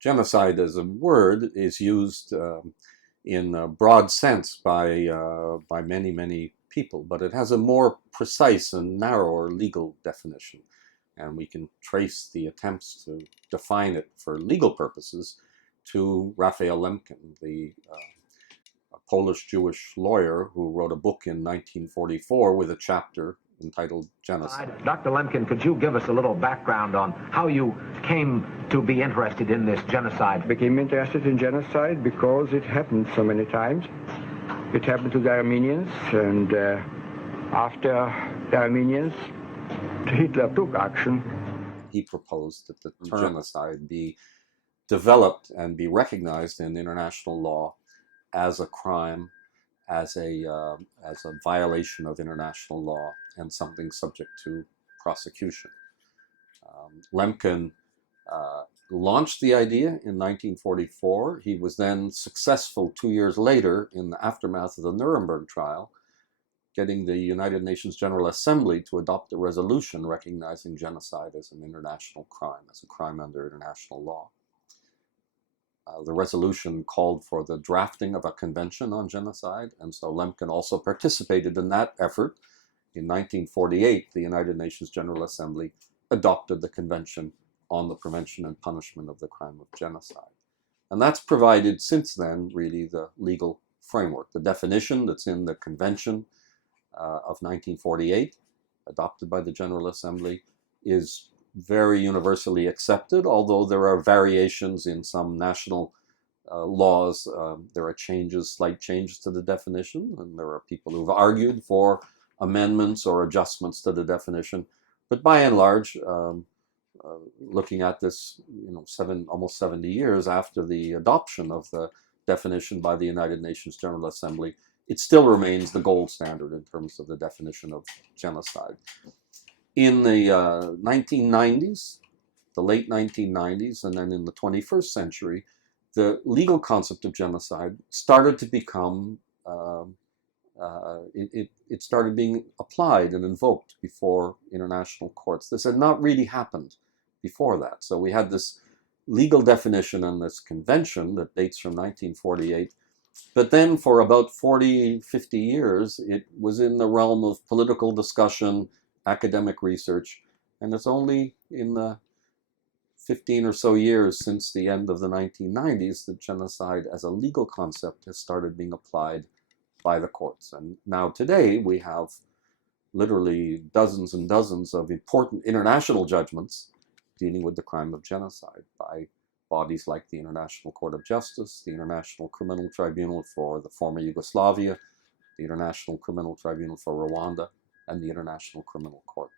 genocide as a word is used in a broad sense by many, many people, but it has a more precise and narrower legal definition. And we can trace the attempts to define it for legal purposes to Raphael Lemkin, the Polish Jewish lawyer who wrote a book in 1944 with a chapter entitled Genocide. Dr. Lemkin, could you give us a little background on how you came to be interested in this genocide? I became interested in genocide because it happened so many times. It happened to the Armenians, and after the Armenians, Hitler took action. He proposed that the term genocide be developed and be recognized in international law as a crime, as a violation of international law, and something subject to prosecution. Lemkin launched the idea in 1944. He was then successful 2 years later in the aftermath of the Nuremberg trial, getting the United Nations General Assembly to adopt a resolution recognizing genocide as an international crime, as a crime under international law. The resolution called for the drafting of a convention on genocide, and so Lemkin also participated in that effort. In 1948, the United Nations General Assembly adopted the Convention on the Prevention and Punishment of the Crime of Genocide. And that's provided since then, really, the legal framework. The definition that's in the Convention of 1948, adopted by the General Assembly, is very universally accepted, although there are variations in some national laws. There are slight changes to the definition, and there are people who've argued for amendments or adjustments to the definition. But by and large, looking at this, almost 70 years after the adoption of the definition by the United Nations General Assembly, it still remains the gold standard in terms of the definition of genocide. In the 1990s, the late 1990s, and then in the 21st century, the legal concept of genocide started to become, it started being applied and invoked before international courts. This had not really happened before that. So we had this legal definition and this convention that dates from 1948. But then for about 40, 50 years, it was in the realm of political discussion, academic research, and it's only in the 15 or so years since the end of the 1990s that genocide as a legal concept has started being applied by the courts. And now today we have literally dozens and dozens of important international judgments dealing with the crime of genocide by bodies like the International Court of Justice, the International Criminal Tribunal for the former Yugoslavia, the International Criminal Tribunal for Rwanda, and the International Criminal Court.